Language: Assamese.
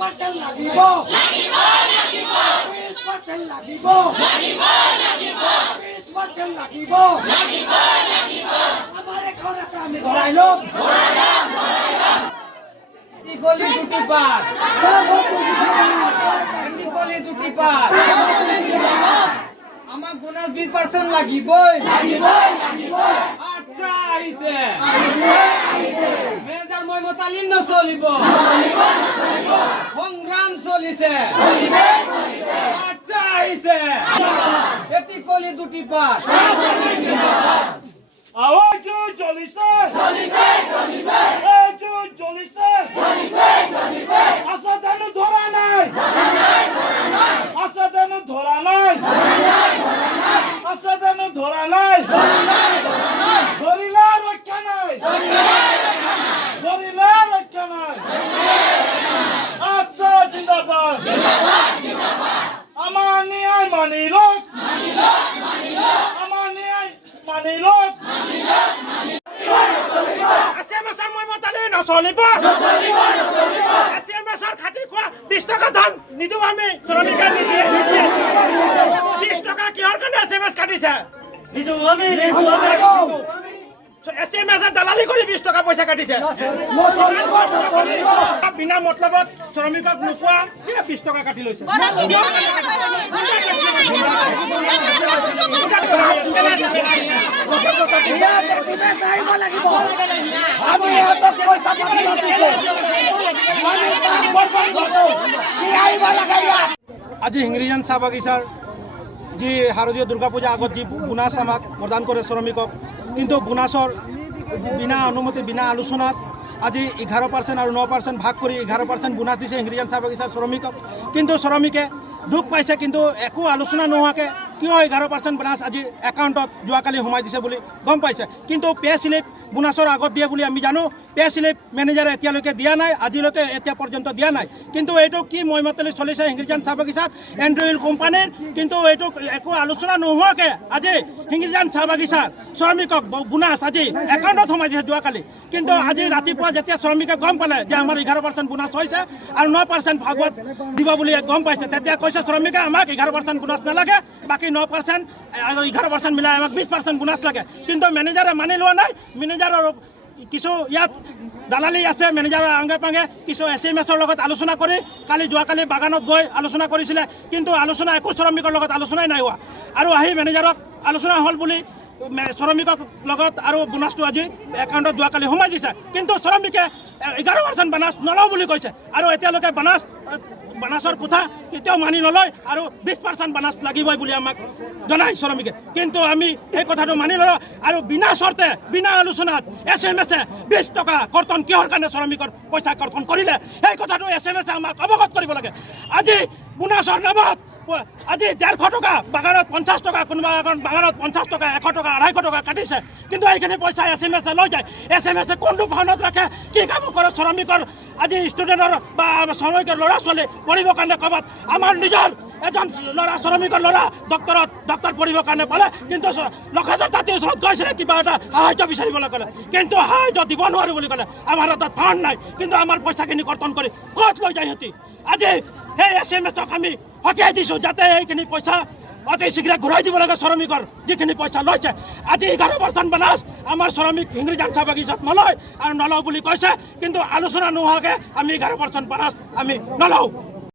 20% লাগিব 20% লাগিব 20% লাগিব আমাৰ এখন আছে আমি ঘৰাই ল'ম গলি দুটি পাস গলি দুটি পাস আমাক বোনাস 20% লাগিবই আচ্ছা আহিছে মেজাৰ মই মতালি নচলিব সংগ্ৰাম চলিছে আচ্ছা আহিছে এটি কলি দুটি পাস আওয়াজ চলিছে আসাদানো ধরা নাই আসাদানো ধরা নাই ধরিলা রক্ষা নাই আচ্ছা জিন্দাবাদ আমার ন্যায় মানিল আমার ন্যায় মানিল এসএমএসৰ মই মতালি নচলিব এসএমএসৰ খাটি খোৱা 20 টকা ধান নিদিওঁ আমি শ্ৰমিকে নিদিয়ে 20 টকা কিহৰ কাৰণে এসএমএস কাটিছে এসএমএসৰ দালালি কৰি 20 টকা পইচা কাটিছে বিনা মতলবত শ্ৰমিকক নোপোৱা 20 টকা কাটি লৈছে আজি হিংৰিজান চাহ বাগিচাৰ যি শাৰদীয় দুৰ্গা পূজা আগত যি বোনাছ আমাক প্ৰদান কৰে শ্ৰমিকক কিন্তু বোনাছৰ বিনা অনুমতি বিনা আলোচনাত আজি 11% আৰু 9% ভাগ কৰি 11% বোনাছ দিছে হিংৰিজান চাহ বাগিচাৰ শ্ৰমিকক কিন্তু শ্ৰমিকে দুখ পাইছে কিন্তু একো আলোচনা নোহোৱাকৈ কিয় 11% বোনাছ আজি একাউণ্টত যোৱাকালি সোমাই দিছে বুলি গম পাইছে কিন্তু পে স্লিপ বোনাছৰ আগত দিয়ে বুলি আমি জানো পে স্লিপ মেনেজাৰে এতিয়ালৈকে দিয়া নাই আজিলৈকে এতিয়া পৰ্যন্ত দিয়া নাই কিন্তু এইটো কি মইমতলি চলিছে হিংৰিজান চাহ বাগিচাত এণ্ড্ৰইল কোম্পানীৰ কিন্তু এইটো একো আলোচনা নোহোৱাকৈ আজি হিংৰিজান চাহ বাগিচাৰ শ্ৰমিকক বোনাছ আজি একাউণ্টত সোমাই দিছে যোৱাকালি কিন্তু আজি ৰাতিপুৱা যেতিয়া শ্ৰমিকে গম পালে যে আমাৰ 11% বোনাছ হৈছে আৰু 9% ভাগৱত দিব বুলি গম পাইছে তেতিয়া কৈছে শ্ৰমিকে আমাক 11% বোনাছ নালাগে বাকী 9% আৰু 11% মিলাই আমাক 20% বোনাছ লাগে কিন্তু মেনেজাৰে মানি লোৱা নাই মেনেজাৰৰ কিছু ইয়াত দালালি আছে মেনেজাৰৰ আংগে পাংগে কিছু এসএমএসৰ লগত আলোচনা কৰি যোৱাকালি বাগানত গৈ আলোচনা কৰিছিলে কিন্তু আলোচনা একো শ্ৰমিকৰ লগত আলোচনাই নাই হোৱা আৰু আহি মেনেজাৰক আলোচনা হ'ল বুলি শ্ৰমিকৰ লগত আৰু বোনাছটো আজি একাউণ্টত যোৱাকালি সোমাই দিছে কিন্তু শ্ৰমিকে 11% বোনাছ নলওঁ বুলি কৈছে আৰু এতিয়ালৈকে বোনাছৰ কথা কেতিয়াও মানি নলয় আৰু 20% বোনাছ লাগিবই বুলি আমাক জনাই শ্ৰমিকে কিন্তু আমি এই কথাটো মানি লওঁ আৰু বিনা চৰ্তে বিনা আলোচনাত এসএমএসে 20 টকা কৰ্তন কিহৰ কাৰণে শ্ৰমিকৰ পইচা কৰ্তন কৰিলে এই কথাটো এসএমএসে আমাক অৱগত কৰিব লাগে আজি বোনাছৰ নামত আজি 150 টকা বাগানত 50 টকা কোনোবা বাগানত 50 টকা 100 টকা 250 টকা কাটিছে কিন্তু এইখিনি পইচা এসএমএসে লৈ যায় এসএমএসে কোনটো ভাওনত ৰাখে কি কাম কৰে শ্ৰমিকৰ আজি ষ্টুডেণ্টৰ বা শ্ৰমিকৰ ল'ৰা ছোৱালী পঢ়িবৰ কাৰণে ক'ৰবাত আমাৰ নিজৰ এজন ল'ৰা শ্ৰমিকৰ ল'ৰা ডক্টৰ পঢ়িবৰ কাৰণে পালে কিন্তু লক্ষাধিক জাতিৰ ওচৰত গৈছিলে কিবা এটা সাহায্য বিচাৰিবলৈ ক'লে কিন্তু সাহায্য দিব নোৱাৰোঁ বুলি ক'লে আমাৰ হাতত ফাণ্ড নাই কিন্তু আমাৰ পইচাখিনি কৰ্তন কৰি ক'ত লৈ যায় সিহঁতি আজি সেই এসএমএসক আমি হটিয়াই দিছোঁ যাতে এইখিনি পইচা অতি শীঘ্ৰে ঘূৰাই দিব লাগে শ্ৰমিকৰ যিখিনি পইচা লৈছে আজি 11% বোনাছ আমাৰ শ্ৰমিক হিংৰিজান চাহ বাগিচাত নলয় আৰু নলওঁ বুলি কৈছে কিন্তু আলোচনা নোহোৱাকৈ আমি 11% বোনাছ আমি নলওঁ